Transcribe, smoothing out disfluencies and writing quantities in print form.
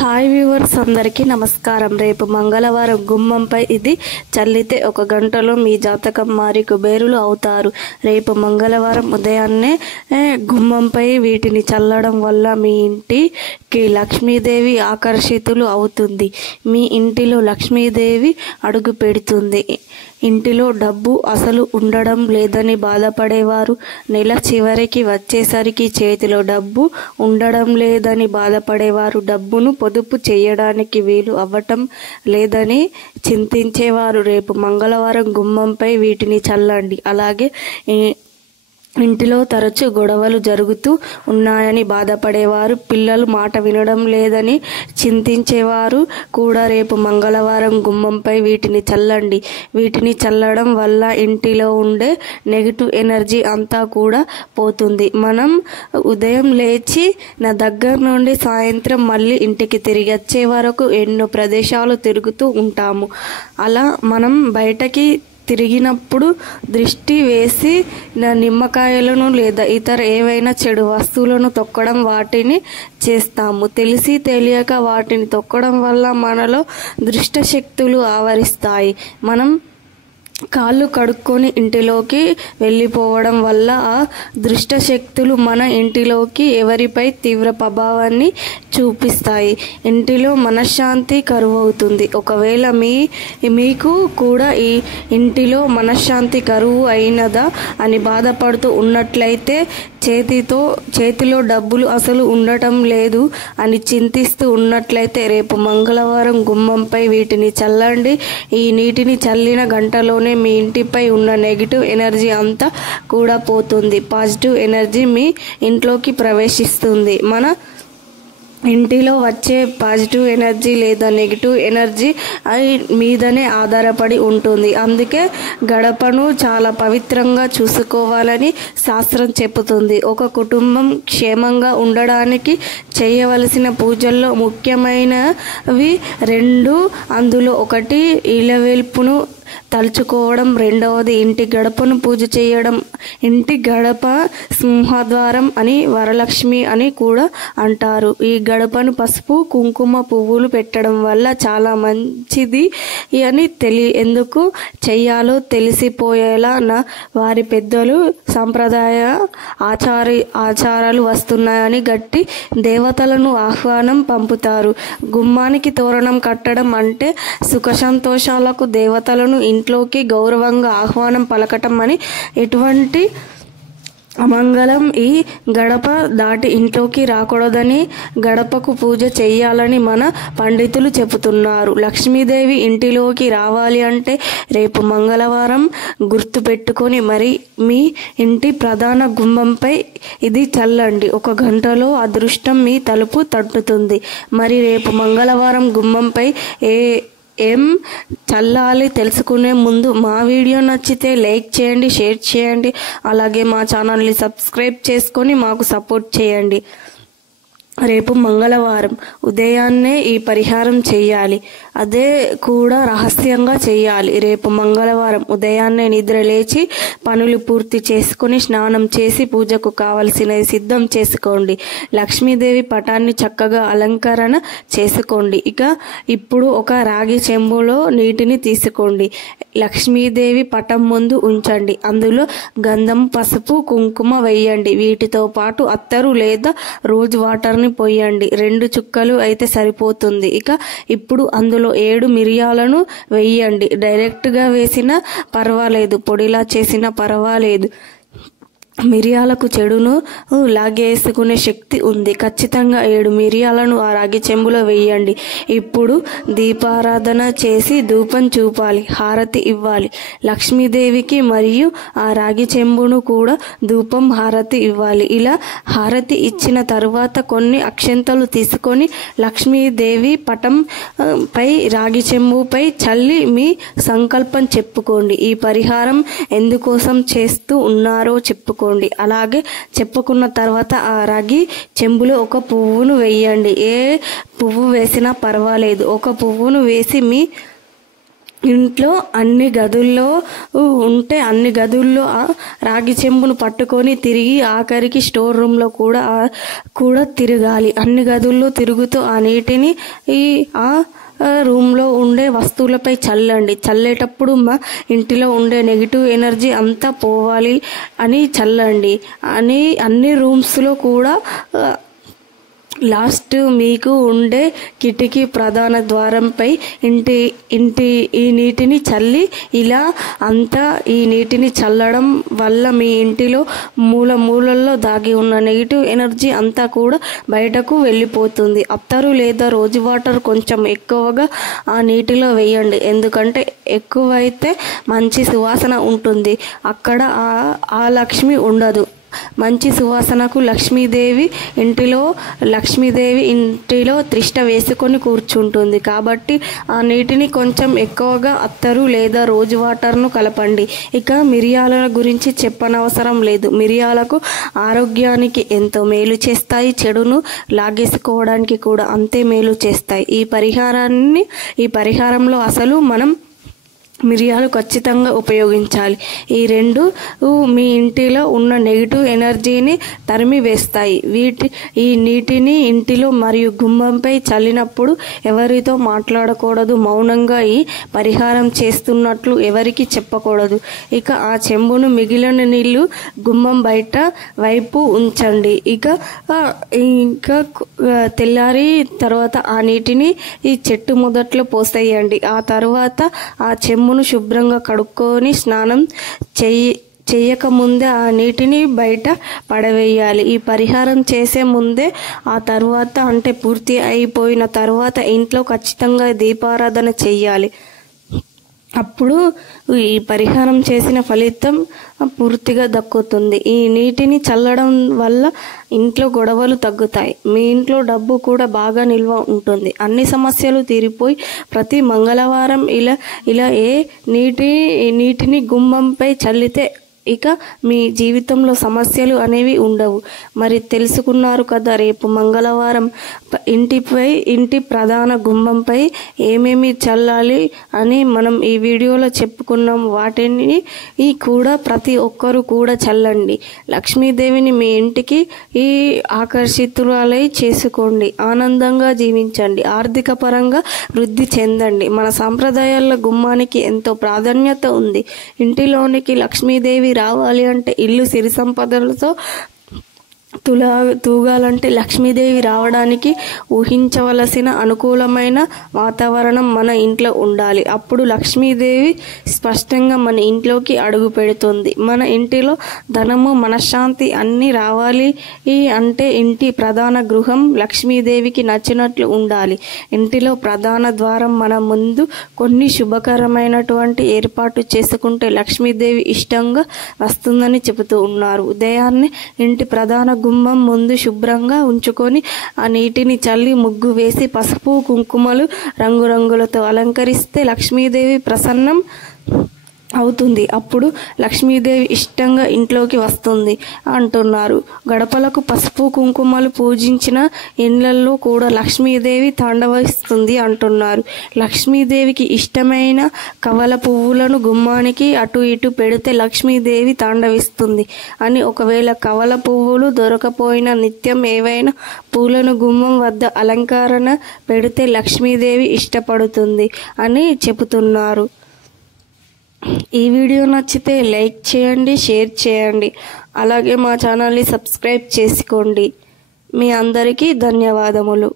Hi viewers అందరికీ నమస్కారం. రేపు మంగళవారం గుమ్మంపై ఇది చల్లితే 1 గంటలో మీ జాతకం మారి కుబేరులు అవుతారు. రేపు మంగళవారం ఉదయాన్నే గుమ్మంపై వీటిని చల్లడం వల్ల మీ ఇంటికి లక్ష్మీదేవి ఆకర్షితులు అవుతుంది. మీ ఇంటిలో లక్ష్మీదేవి అడుగు పెడుతుంది. ఇంటిలో డబ్బు అసలు ఉండడం లేదని బాధపడేవారు, నెల చివరికి వచ్చేసరికి చేతిలో డబ్బు ఉండడం లేదని బాధపడేవారు, డబ్బును పొదుపు చేయడానికి వీలు అవ్వటం లేదని చింతించేవారు రేపు మంగళవారం గుమ్మంపై వీటిని చల్లండి. అలాగే ఇంటిలో తరచూ గొడవలు జరుగుతూ ఉన్నాయని బాధపడేవారు, పిల్లలు మాట వినడం లేదని చింతించేవారు కూడా రేపు మంగళవారం గుమ్మంపై వీటిని చల్లండి. వీటిని చల్లడం వల్ల ఇంటిలో ఉండే నెగిటివ్ ఎనర్జీ అంతా కూడా పోతుంది. మనం ఉదయం లేచి నా దగ్గర నుండి సాయంత్రం మళ్ళీ ఇంటికి తిరిగి వచ్చే వరకు ఎన్నో ప్రదేశాలు తిరుగుతూ ఉంటాము. అలా మనం బయటకి తిరిగినప్పుడు దృష్టి వేసి నిమ్మకాయలను లేదా ఇతర ఏవైనా చెడు వస్తువులను తొక్కడం వాటిని చేస్తాము. తెలిసి తెలియక వాటిని తొక్కడం వల్ల మనలో దుష్ట శక్తులు ఆవరిస్తాయి. మనం కాళ్ళు కడుక్కొని ఇంటిలోకి వెళ్ళిపోవడం వల్ల ఆ దుష్ట శక్తులు మన ఇంటిలోకి ఎవరిపై తీవ్ర ప్రభావాన్ని చూపిస్తాయి. ఇంటిలో మనశ్శాంతి కరువవుతుంది. ఒకవేళ మీకు కూడా ఈ ఇంటిలో మనశ్శాంతి కరువు అయినదా అని బాధపడుతూ ఉన్నట్లయితే, చేతిలో డబ్బులు అసలు ఉండటం లేదు అని చింతిస్తూ ఉన్నట్లయితే రేపు మంగళవారం గుమ్మంపై వీటిని చల్లండి. ఈ నీటిని చల్లిన గంటలోనే మీ ఇంటిపై ఉన్న నెగిటివ్ ఎనర్జీ అంతా కూడా పోతుంది. పాజిటివ్ ఎనర్జీ మీ ఇంట్లోకి ప్రవేశిస్తుంది. మన ఇంటిలో వచ్చే పాజిటివ్ ఎనర్జీ లేదా నెగిటివ్ ఎనర్జీ మీదనే ఆధారపడి ఉంటుంది. అందుకే గడపను చాలా పవిత్రంగా చూసుకోవాలని శాస్త్రం చెబుతుంది. ఒక కుటుంబం క్షేమంగా ఉండడానికి చేయవలసిన పూజల్లో ముఖ్యమైనవి 2. అందులో ఒకటి ఇలవేల్పును తలుచుకోవడం, రెండవది ఇంటి గడపను పూజ చేయడం. ఇంటి గడప సింహద్వారం అని, వరలక్ష్మి అని కూడా అంటారు. ఈ గడపను పసుపు, కుంకుమ, పువ్వులు పెట్టడం వల్ల చాలా మంచిది అని ఎందుకు చెయ్యాలో తెలిసిపోయేలా వారి పెద్దలు సంప్రదాయ ఆచారాలు వస్తున్నాయని గట్టి దేవతలను ఆహ్వానం పంపుతారు. గుమ్మానికి తోరణం కట్టడం అంటే సుఖ సంతోషాలకు దేవతలను ఇంట్లోకి గౌరవంగా ఆహ్వానం పలకటం అని. ఎటువంటి అమంగళం ఈ గడప దాటి ఇంట్లోకి రాకూడదని, గడపకు పూజ చేయాలని మన పండితులు చెబుతున్నారు. లక్ష్మీదేవి ఇంటిలోకి రావాలి అంటే రేపు మంగళవారం గుర్తు పెట్టుకొని మరి మీ ఇంటి ప్రధాన గుమ్మంపై ఇది చల్లండి. 1 గంటలో అదృష్టం మీ తలుపు తట్టుతుంది. మరి రేపు మంగళవారం గుమ్మంపై ఏం చల్లాలి తెలుసుకునే ముందు మా వీడియో నచ్చితే లైక్ చేయండి, షేర్ చేయండి. అలాగే మా ఛానల్ని సబ్స్క్రైబ్ చేసుకొని మాకు సపోర్ట్ చేయండి. రేపు మంగళవారం ఉదయాన్నే ఈ పరిహారం చేయాలి. అదే కూడా రహస్యంగా చేయాలి. రేపు మంగళవారం ఉదయాన్నే నిద్ర లేచి పనులు పూర్తి చేసుకొని స్నానం చేసి పూజకు కావలసినవి సిద్ధం చేసుకోండి. లక్ష్మీదేవి పటాన్ని చక్కగా అలంకరణ చేసుకోండి. ఇప్పుడు ఒక రాగి చెంబులో నీటిని తీసుకోండి. లక్ష్మీదేవి పటం ముందు ఉంచండి. అందులో గంధం, పసుపు, కుంకుమ వేయండి. వీటితో పాటు అత్తరు లేదా రోజ్ వాటర్ని పోయండి. 2 చుక్కలు అయితే సరిపోతుంది. ఇప్పుడు అందులో 7 మిరియాలను వేయండి. డైరెక్ట్గా వేసినా పర్వాలేదు, పొడిలా చేసినా పర్వాలేదు. మిరియాలకు చెడును లాగేసుకునే శక్తి ఉంది. ఖచ్చితంగా 7 మిరియాలను ఆ రాగి చెంబులో వేయండి. ఇప్పుడు దీపారాధన చేసి ధూపం చూపాలి, హారతి ఇవ్వాలి. లక్ష్మీదేవికి మరియు ఆ రాగి చెంబును కూడా ధూపం, హారతి ఇవ్వాలి. ఇలా హారతి ఇచ్చిన తరువాత కొన్ని అక్షంతలు తీసుకొని లక్ష్మీదేవి పటం పై రాగి చెంబుపై చల్లి మీ సంకల్పం చెప్పుకోండి. ఈ పరిహారం ఎందుకోసం చేస్తూ ఉన్నారో చెప్పుకోండి. అలాగే చెప్పుకున్న తర్వాత ఆ రాగి చెంబులో ఒక పువ్వును వేయండి. ఏ పువ్వు వేసినా పర్వాలేదు. ఒక పువ్వును వేసి మీ ఇంట్లో అన్ని గదుల్లో ఉంటే అన్ని గదుల్లో రాగి చెంబును పట్టుకొని తిరిగి ఆఖరికి స్టోర్ రూమ్లో కూడా తిరగాలి. అన్ని గదుల్లో తిరుగుతూ ఆ నీటిని ఆ రూమ్లో ఉండే వస్తువులపై చల్లండి. చల్లేటప్పుడు ఇంటిలో ఉండే నెగిటివ్ ఎనర్జీ అంతా పోవాలి అని చల్లండి. అన్ని రూమ్స్లో కూడా లాస్ట్ మీకు ఉండే కిటికీ ప్రధాన ద్వారంపై ఈ నీటిని చల్లి ఇలా అంతా ఈ నీటిని చల్లడం వల్ల మీ ఇంటిలో మూలల్లో దాగి ఉన్న నెగిటివ్ ఎనర్జీ అంతా కూడా బయటకు వెళ్ళిపోతుంది. అత్తరు లేదా రోజు వాటర్ కొంచెం ఎక్కువగా ఆ నీటిలో వేయండి. ఎందుకంటే ఎక్కువైతే మంచి సువాసన ఉంటుంది, అక్కడ ఆ లక్ష్మి ఉండదు. మంచి సువాసనకు లక్ష్మీదేవి ఇంటిలో త్రిష్ట వేసుకొని కూర్చుంటుంది. కాబట్టి ఆ నీటిని కొంచెం ఎక్కువగా అత్తరు లేదా రోజు వాటర్ను కలపండి. ఇక మిరియాల గురించి చెప్పనవసరం లేదు. మిరియాలకు ఆరోగ్యానికి ఎంతో మేలు చేస్తాయి, చెడును లాగేసుకోవడానికి కూడా అంతే మేలు చేస్తాయి. ఈ పరిహారంలో అసలు మనం మిరియాలు ఖచ్చితంగా ఉపయోగించాలి. ఈ రెండు మీ ఇంటిలో ఉన్న నెగిటివ్ ఎనర్జీని తరిమి వేస్తాయి. ఈ నీటిని ఇంటిలో మరియు గుమ్మంపై చల్లినప్పుడు ఎవరితో మాట్లాడకూడదు. మౌనంగా ఈ పరిహారం చేస్తున్నట్లు ఎవరికి చెప్పకూడదు. ఇక ఆ చెంబును మిగిలిన నీళ్లు గుమ్మం బయట వైపు ఉంచండి. ఇక తెల్లారి తర్వాత ఆ నీటిని ఈ చెట్టు మొదట్లో పోసేయండి. ఆ తర్వాత ఆ చెంబును శుభ్రంగా కడుక్కొని స్నానం చేయకముందే ఆ నీటిని బయట పడవేయాలి. ఈ పరిహారం చేసే ముందే ఆ తర్వాత అంటే పూర్తి అయిపోయిన తర్వాత ఇంట్లో ఖచ్చితంగా దీపారాధన చెయ్యాలి. అప్పుడు ఈ పరిహారం చేసిన ఫలితం పూర్తిగా దక్కుతుంది. ఈ నీటిని చల్లడం వల్ల ఇంట్లో గొడవలు తగ్గుతాయి. మీ ఇంట్లో డబ్బు కూడా బాగా నిల్వ ఉంటుంది. అన్ని సమస్యలు తీరిపోయి ప్రతి మంగళవారం ఇలా నీటిని గుమ్మంపై చల్లితే ఇక మీ జీవితంలో సమస్యలు అనేవి ఉండవు. మరి తెలుసుకున్నారు కదా, రేపు మంగళవారం ఇంటి ప్రధాన గుమ్మంపై ఏమేమి చల్లాలి అని మనం ఈ వీడియోలో చెప్పుకున్నాం. వాటిని కూడా ప్రతి ఒక్కరు కూడా చల్లండి. లక్ష్మీదేవిని మీ ఇంటికి ఆకర్షితురాలై చేసుకోండి. ఆనందంగా జీవించండి. ఆర్థిక పరంగా వృద్ధి చెందండి. మన సాంప్రదాయాల్లో గుమ్మానికి ఎంతో ప్రాధాన్యత ఉంది. ఇంటిలోనికి లక్ష్మీదేవి రావాలి అంటే, ఇల్లు సిరి సంపదలతో తూగాలంటే లక్ష్మీదేవి రావడానికి ఊహించవలసిన అనుకూలమైన వాతావరణం మన ఇంట్లో ఉండాలి. అప్పుడు లక్ష్మీదేవి స్పష్టంగా మన ఇంట్లోకి అడుగు పెడుతుంది. మన ఇంటిలో ధనము, మనశ్శాంతి అన్నీ రావాలి అంటే ఇంటి ప్రధాన గృహం లక్ష్మీదేవికి నచ్చినట్లు ఉండాలి. ఇంటిలో ప్రధాన ద్వారం మన ముందు కొన్ని శుభకరమైనటువంటి ఏర్పాటు చేసుకుంటే లక్ష్మీదేవి ఇష్టంగా వస్తుందని చెబుతూ ఉన్నారు. ఉదయాన్నే ఇంటి ప్రధాన గుమ్మం ముందు శుభ్రంగా ఉంచుకొని ఆ నీటిని చల్లి ముగ్గు వేసి పసుపు కుంకుమలు రంగురంగులతో అలంకరిస్తే లక్ష్మీదేవి ప్రసన్నం అవుతుంది. అప్పుడు లక్ష్మీదేవి ఇష్టంగా ఇంట్లోకి వస్తుంది అంటున్నారు. గడపలకు పసుపు కుంకుమలు పూజించిన ఇళ్లలో కూడా లక్ష్మీదేవి తాండవిస్తుంది అంటున్నారు. లక్ష్మీదేవికి ఇష్టమైన కవల పువ్వులను గుమ్మానికి అటు ఇటు పెడితే లక్ష్మీదేవి తాండవిస్తుంది అని. ఒకవేళ కవల పువ్వులు దొరకపోయినా నిత్యం ఏవైనా పూలను గుమ్మం వద్ద అలంకరణ పెడితే లక్ష్మీదేవి ఇష్టపడుతుంది అని చెబుతున్నారు. ఈ వీడియో నచ్చితే లైక్ చేయండి, షేర్ చేయండి, అలాగే మా ఛానల్ని సబ్స్క్రైబ్ చేసుకోండి. మీ అందరికీ ధన్యవాదములు.